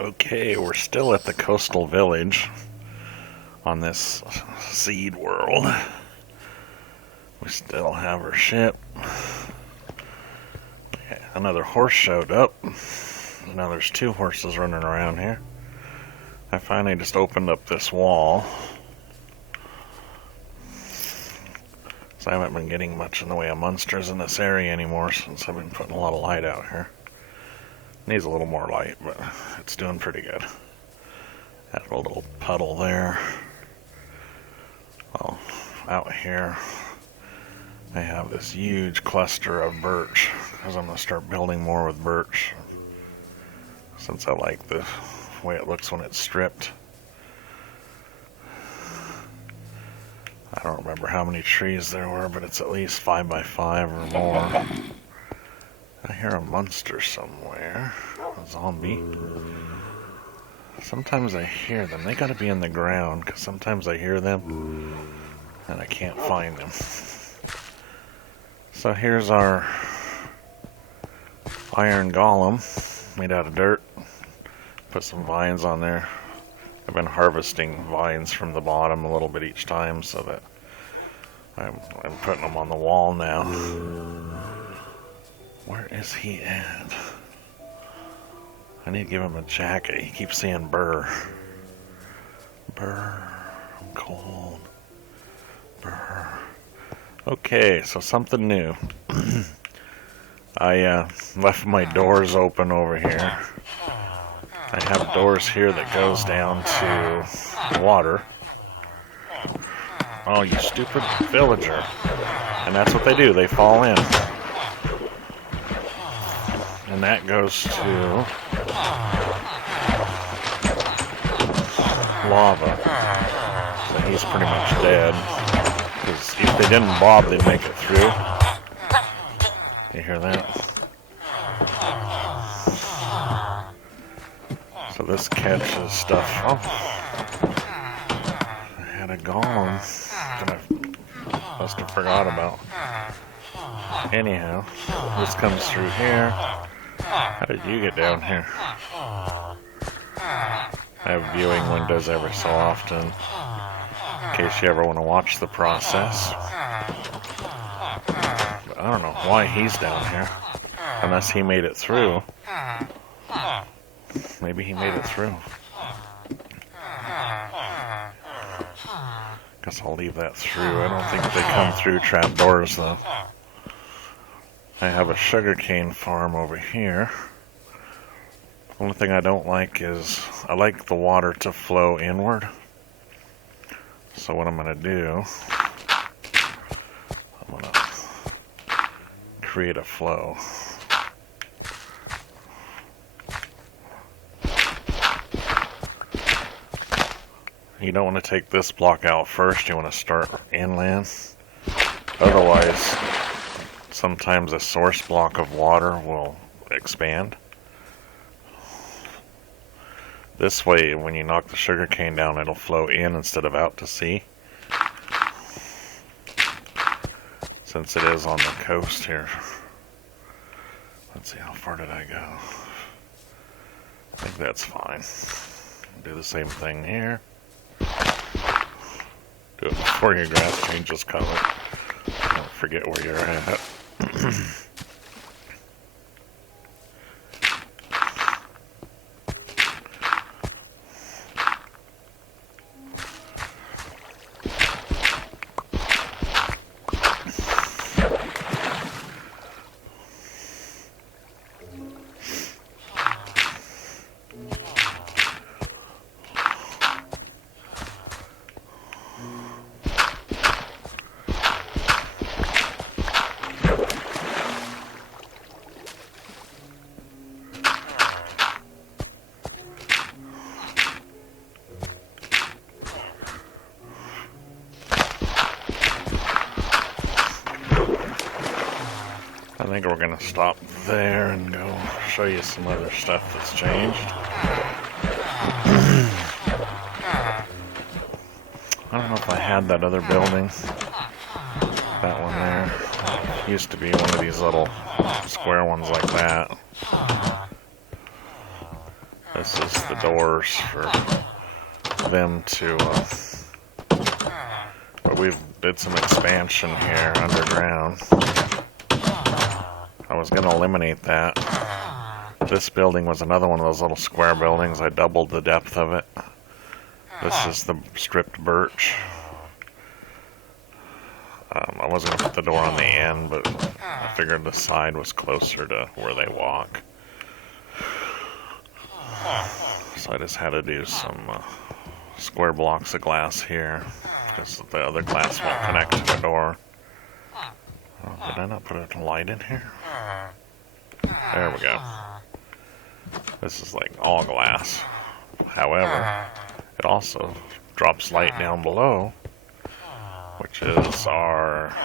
Okay, we're still at the coastal village on this seed world. We still have our ship. Another horse showed up. Now there's two horses running around here. I finally just opened up this wall. So I haven't been getting much in the way of monsters in this area anymore since I've been putting a lot of light out here. Needs a little more light, but it's doing pretty good. Had a little puddle there. Well, out here I have this huge cluster of birch because I'm going to start building more with birch since I like the way it looks when it's stripped. I don't remember how many trees there were, but it's at least 5 by 5 or more. I hear a monster somewhere. A zombie. Sometimes I hear them. They gotta be in the ground, because sometimes I hear them and I can't find them. So here's our iron golem made out of dirt. Put some vines on there. I've been harvesting vines from the bottom a little bit each time so that I'm putting them on the wall now. Where is he at? I need to give him a jacket. He keeps saying burr. Burr. I'm cold. Burr. Okay, so something new. I left my doors open over here. I have doors here that goes down to water. Oh, you stupid villager. And that's what they do. They fall in. And that goes to lava. So he's pretty much dead. Because if they didn't bob, they'd make it through. You hear that? So this catches stuff. Oh. I had a golem that I must have forgot about. Anyhow, this comes through here. How did you get down here? I have viewing windows every so often, in case you ever want to watch the process. But I don't know why he's down here, unless he made it through. Maybe he made it through. Guess I'll leave that through. I don't think they come through trapdoors though. I have a sugarcane farm over here. The only thing I don't like is I like the water to flow inward. So what I'm going to do, I'm going to create a flow. You don't want to take this block out first. You want to start inland. Otherwise, sometimes a source block of water will expand. This way, when you knock the sugar cane down, it'll flow in instead of out to sea. Since it is on the coast here. Let's see, how far did I go? I think that's fine. Do the same thing here. Do it before your grass changes color. Don't forget where you're at. I think we're going to stop there and go show you some other stuff that's changed. I don't know if I had that other building. That one there. It used to be one of these little square ones like that. This is the doors for them to, but we've did some expansion here underground. I was going to eliminate that. This building was another one of those little square buildings. I doubled the depth of it. This is the stripped birch. I wasn't going to put the door on the end, but I figured the side was closer to where they walk. So I just had to do some square blocks of glass here, because the other glass won't connect to the door. Oh, did I not put a light in here? There we go. This is like all glass. However, it also drops light down below, which is our...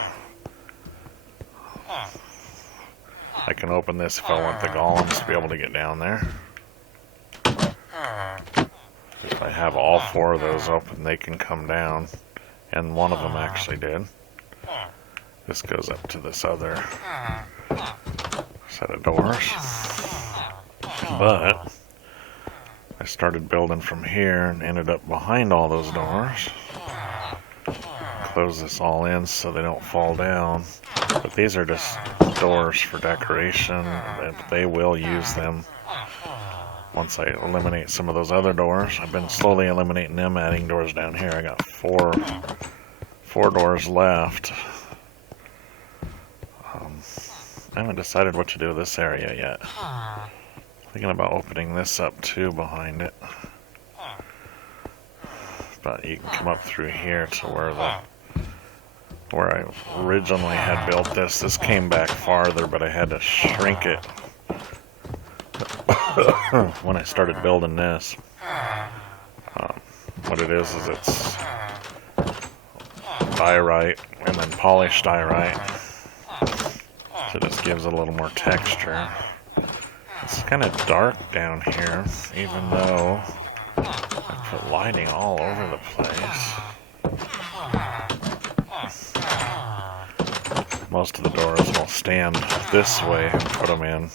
I can open this if I want the golems to be able to get down there. If I have all four of those open, they can come down. And one of them actually did. This goes up to this other set of doors. But I started building from here and ended up behind all those doors. Close this all in so they don't fall down. But these are just doors for decoration, and they will use them once I eliminate some of those other doors. I've been slowly eliminating them, adding doors down here. I got four doors left. I haven't decided what to do with this area yet. Thinking about opening this up too behind it. But you can come up through here to where I originally had built this. This came back farther, but I had to shrink it when I started building this. What it is it's diorite and then polished diorite. So it just gives it a little more texture. It's kind of dark down here, even though I put lighting all over the place. Most of the doors will stand this way and put them in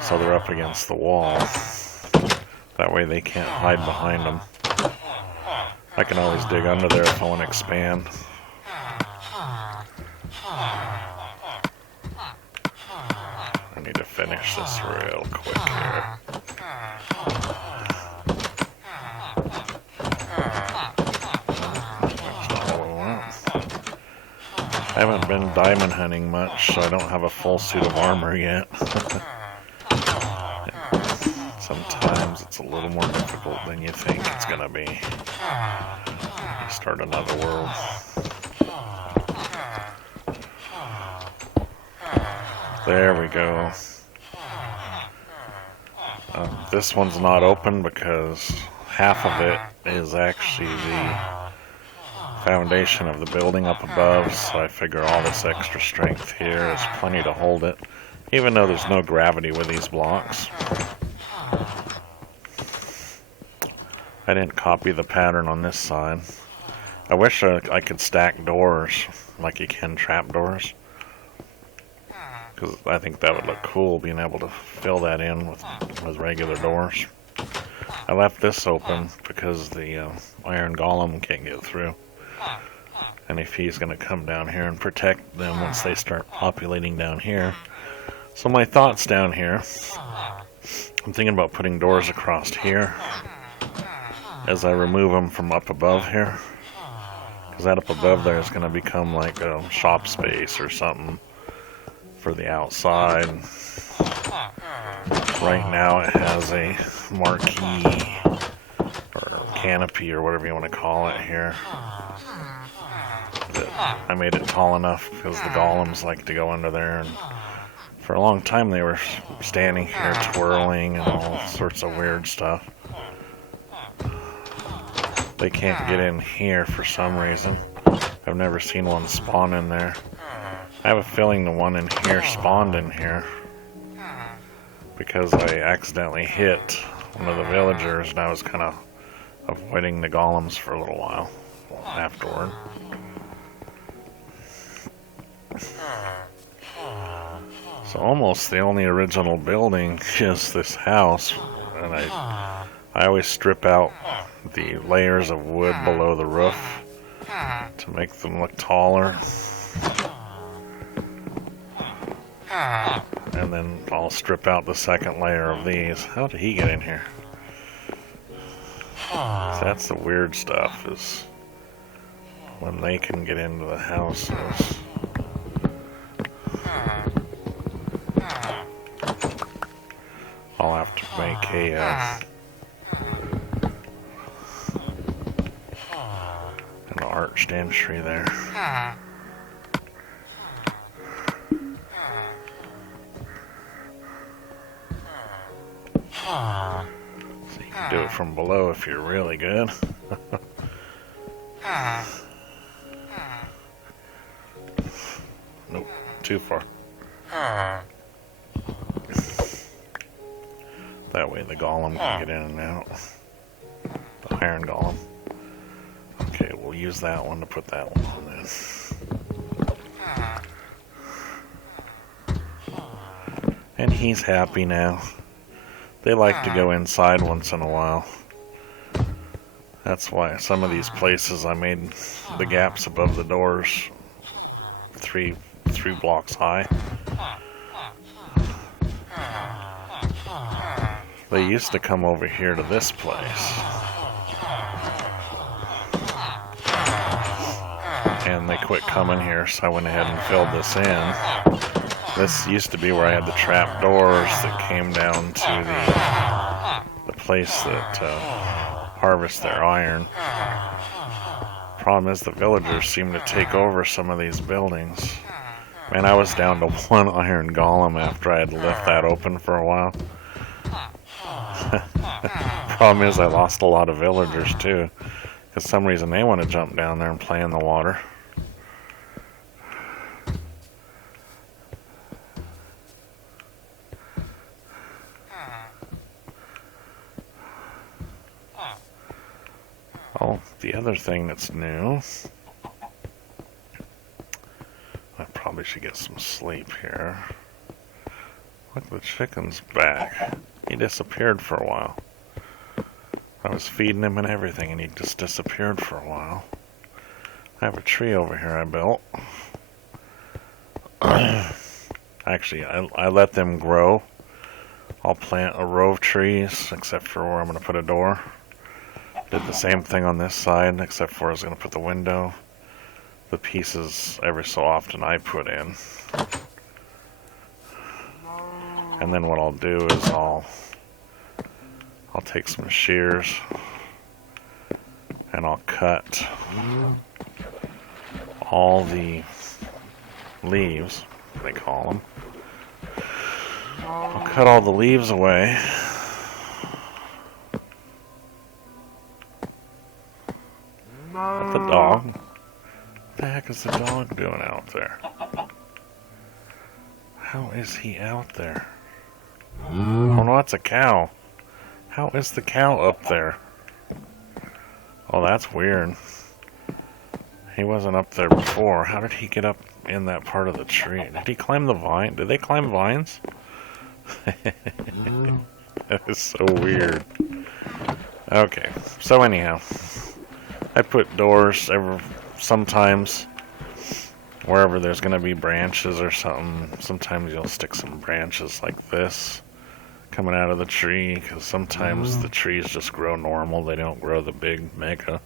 so they're up against the wall. That way they can't hide behind them. I can always dig under there if I want to expand. I need to finish this real quick here. That's not what I want. I haven't been diamond hunting much, so I don't have a full suit of armor yet. Sometimes it's a little more difficult than you think it's gonna be. You start another world. There we go. This one's not open because half of it is actually the foundation of the building up above, so I figure all this extra strength here is plenty to hold it, even though there's no gravity with these blocks. I didn't copy the pattern on this side. I wish I could stack doors like you can trap doors, because I think that would look cool, being able to fill that in with regular doors. I left this open because the iron golem can't get through. And if he's going to come down here and protect them once they start populating down here. So my thoughts down here, I'm thinking about putting doors across here as I remove them from up above here. Because that up above there is going to become like a shop space or something for the outside. Right now it has a marquee or canopy or whatever you want to call it here. But I made it tall enough because the golems like to go under there, and for a long time they were standing here twirling and all sorts of weird stuff. They can't get in here for some reason. I've never seen one spawn in there. I have a feeling the one in here spawned in here because I accidentally hit one of the villagers, and I was kind of avoiding the golems for a little while afterward. So almost the only original building is this house, and I always strip out the layers of wood below the roof to make them look taller. And then I'll strip out the second layer of these. How did he get in here? So that's the weird stuff, is when they can get into the houses. I'll have to make an arched entry there. So you can do it from below if you're really good. Nope, too far. That way the Gollum can get in and out. The Iron Gollum. Okay, we'll use that one to put that one on then. And he's happy now. They like to go inside once in a while. That's why some of these places I made the gaps above the doors three blocks high. They used to come over here to this place. And they quit coming here, so I went ahead and filled this in. This used to be where I had the trap doors that came down to the place that harvests their iron. Problem is, the villagers seem to take over some of these buildings. Man, I was down to one iron golem after I had left that open for a while. Problem is, I lost a lot of villagers too, because some reason they want to jump down there and play in the water. Oh, the other thing that's new, I probably should get some sleep here. Look, the chicken's back. He disappeared for a while. I was feeding him and everything, and he just disappeared for a while. I have a tree over here I built. Actually, I let them grow. I'll plant a row of trees, except for where I'm going to put a door. Did the same thing on this side, except for I was going to put the window. The pieces, every so often, I put in. And then what I'll do is I'll take some shears and I'll cut all the leaves, they call them. I'll cut all the leaves away. What the dog? What the heck is the dog doing out there? How is he out there? Oh no, that's a cow. How is the cow up there? Oh, that's weird. He wasn't up there before. How did he get up in that part of the tree? Did he climb the vine? Did they climb vines? That is so weird. Okay, so anyhow, I put doors sometimes wherever there's going to be branches or something. Sometimes you'll stick some branches like this coming out of the tree, because sometimes the trees just grow normal. They don't grow the big mega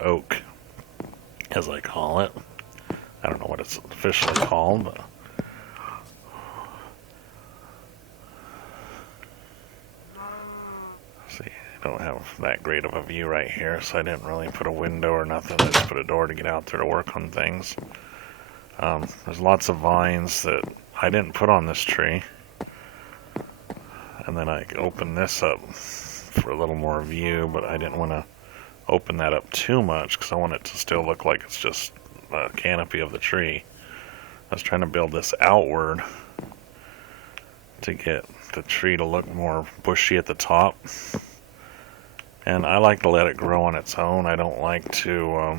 oak, as I call it. I don't know what it's officially called, but see, I don't have that great of a view right here, so I didn't really put a window or nothing. I just put a door to get out there to work on things. There's lots of vines that I didn't put on this tree. And then I opened this up for a little more view, but I didn't want to open that up too much because I want it to still look like it's just a canopy of the tree. I was trying to build this outward to get the tree to look more bushy at the top. And I like to let it grow on its own. I don't like to...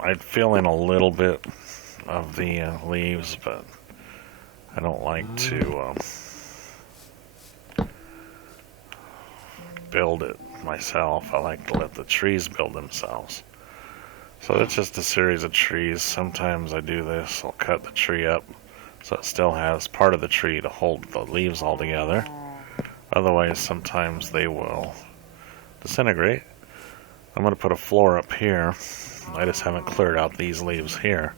I'd fill in a little bit of the leaves, but I don't like to build it myself. I like to let the trees build themselves. So it's just a series of trees. Sometimes I do this. I'll cut the tree up so it still has part of the tree to hold the leaves all together. Otherwise, sometimes they will disintegrate. I'm going to put a floor up here. I just haven't cleared out these leaves here.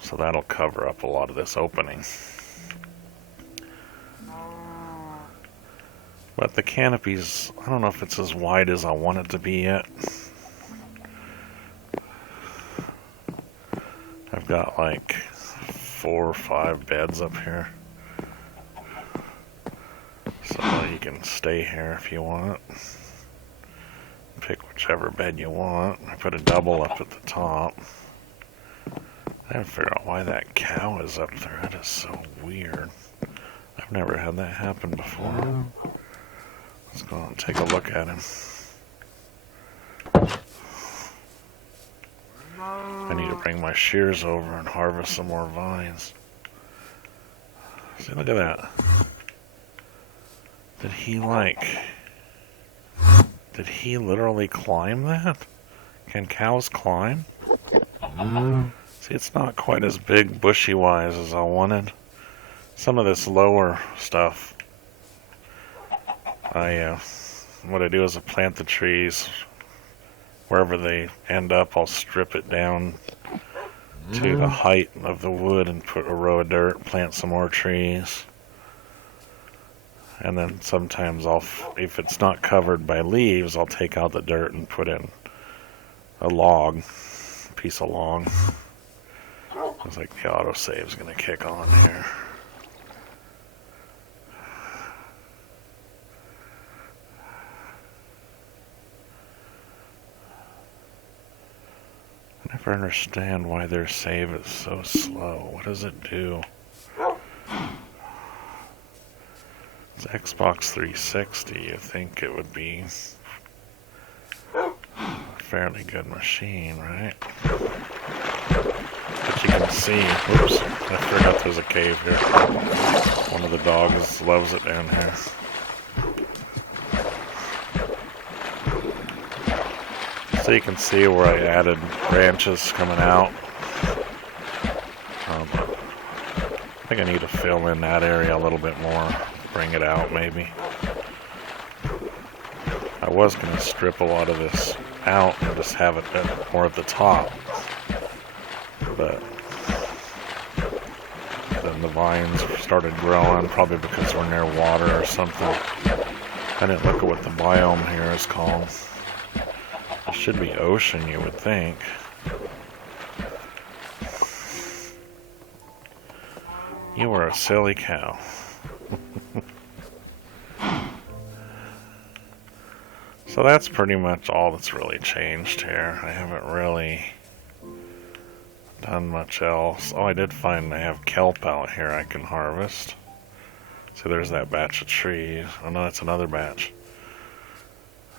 So that'll cover up a lot of this opening. But the canopy's, I don't know if it's as wide as I want it to be yet. I've got like 4 or 5 beds up here. So you can stay here if you want. Pick whichever bed you want. I put a double up at the top. I haven't figured out why that cow is up there. That is so weird. I've never had that happen before. Let's go and take a look at him. I need to bring my shears over and harvest some more vines. See, look at that. Did he literally climb that? Can cows climb? See, it's not quite as big bushy-wise as I wanted. Some of this lower stuff, what I do is I plant the trees. Wherever they end up, I'll strip it down to the height of the wood and put a row of dirt, plant some more trees. And then sometimes if it's not covered by leaves, I'll take out the dirt and put in a piece of log. Looks like the autosave's gonna kick on here. I never understand why their save is so slow. What does it do? It's Xbox 360. You think it would be a fairly good machine, right? But you can see, oops, I forgot there's a cave here. One of the dogs loves it down here. So you can see where I added branches coming out. I think I need to fill in that area a little bit more. Bring it out, maybe. I was going to strip a lot of this out and just have it more at the top. But then the vines started growing, probably because we're near water or something. I didn't look at what the biome here is called. It should be ocean, you would think. You were a silly cow. So that's pretty much all that's really changed here. I haven't really done much else. Oh, I did find I have kelp out here I can harvest. So there's that batch of trees. Oh no, that's another batch.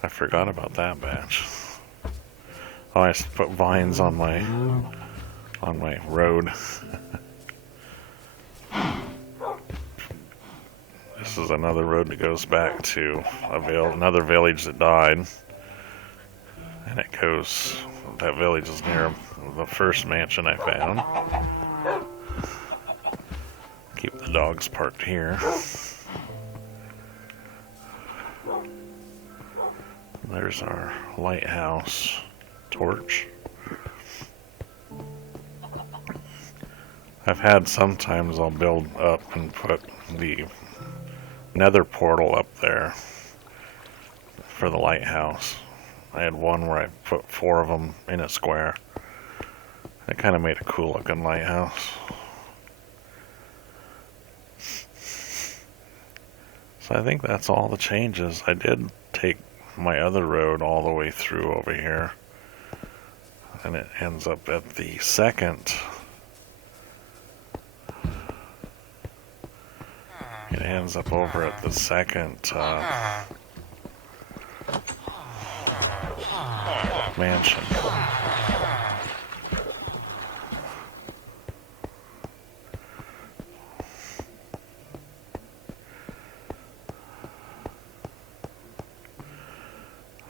I forgot about that batch. Oh, I put vines on my road. This is another road that goes back to another village that died. And it goes, that village is near the first mansion I found. Keep the dogs parked here. There's our lighthouse torch. I've had sometimes I'll build up and put the nether portal up there for the lighthouse. I had one where I put 4 of them in a square. It kind of made a cool looking lighthouse. So I think that's all the changes. I did take my other road all the way through over here, and it ends up at the second. It ends up over at the second mansion.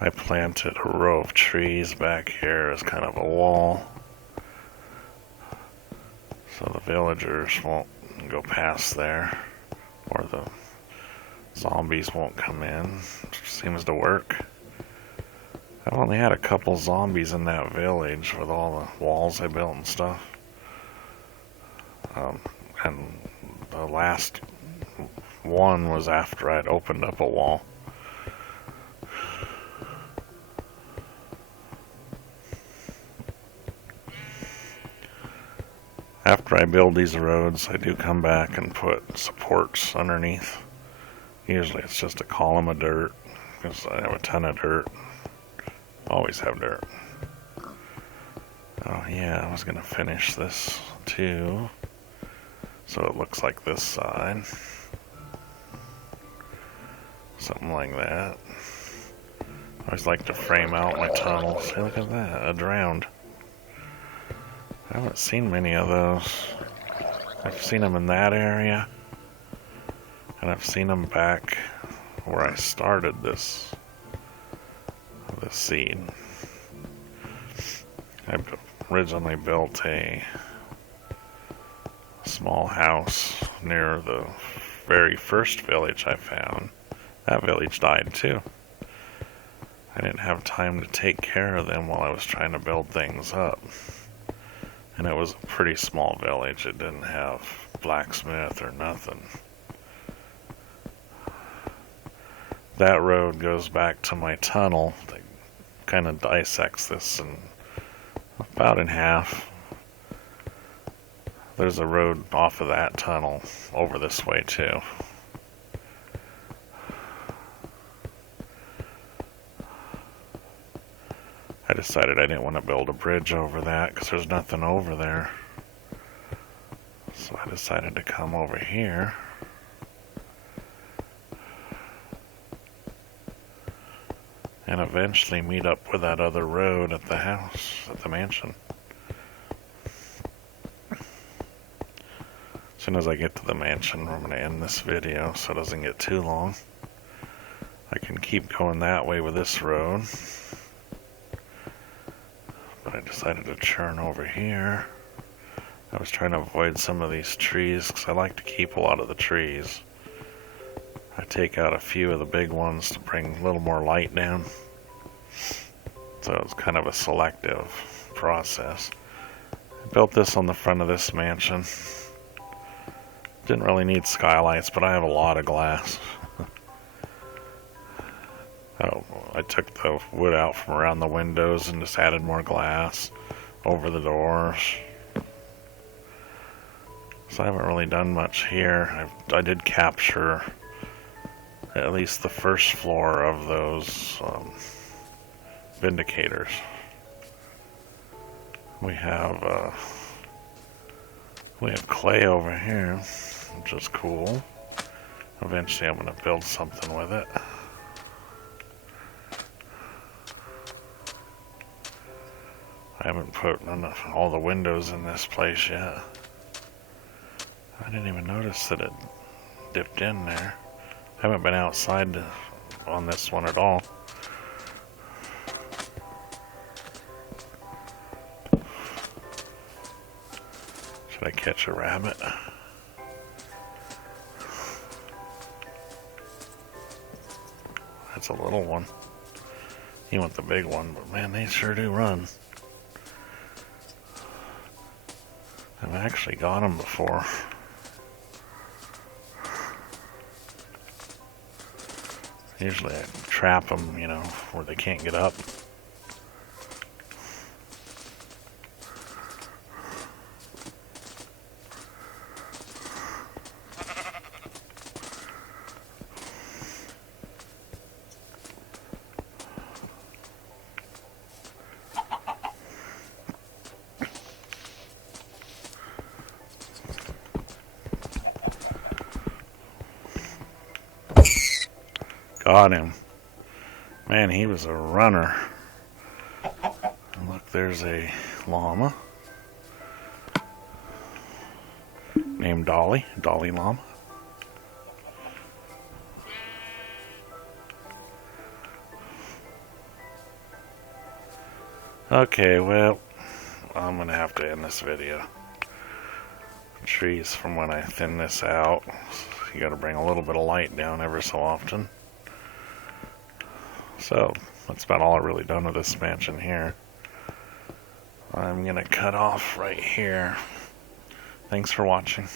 I planted a row of trees back here as kind of a wall, so the villagers won't go past there, or the zombies won't come in. Seems to work. I've only had a couple zombies in that village with all the walls I built and stuff. And the last one was after I'd opened up a wall. After I build these roads, I do come back and put supports underneath. Usually it's just a column of dirt, because I have a ton of dirt. Always have dirt. Oh yeah, I was gonna finish this too, so it looks like this side. Something like that. I always like to frame out my tunnels. Hey, look at that, a drowned. I haven't seen many of those. I've seen them in that area, and I've seen them back where I started this seed. I originally built a small house near the very first village I found. That village died too. I didn't have time to take care of them while I was trying to build things up. And it was a pretty small village. It didn't have blacksmith or nothing. That road goes back to my tunnel that kind of dissects this in about in half. There's a road off of that tunnel over this way too. I decided I didn't want to build a bridge over that because there's nothing over there. So I decided to come over here. And eventually meet up with that other road at the house, at the mansion. As soon as I get to the mansion, I'm going to end this video so it doesn't get too long. I can keep going that way with this road. But I decided to turn over here. I was trying to avoid some of these trees because I like to keep a lot of the trees. I take out a few of the big ones to bring a little more light down. So it's kind of a selective process. I built this on the front of this mansion. Didn't really need skylights, but I have a lot of glass. Oh, I took the wood out from around the windows and just added more glass over the doors. So I haven't really done much here. I did capture at least the first floor of those vindicators. We have clay over here, which is cool. Eventually I'm going to build something with it. I haven't put all the windows in this place yet. I didn't even notice that it dipped in there. I haven't been outside on this one at all. Should I catch a rabbit? That's a little one. You want the big one, but man, they sure do run. I've actually got them before. Usually I trap them, you know, where they can't get up. Got him. Man, he was a runner. And look, there's a llama named Dolly Llama. Okay, well, I'm gonna have to end this video. Trees from when I thin this out. You gotta bring a little bit of light down ever so often. So, that's about all I've really done with this mansion here. I'm gonna cut off right here. Thanks for watching.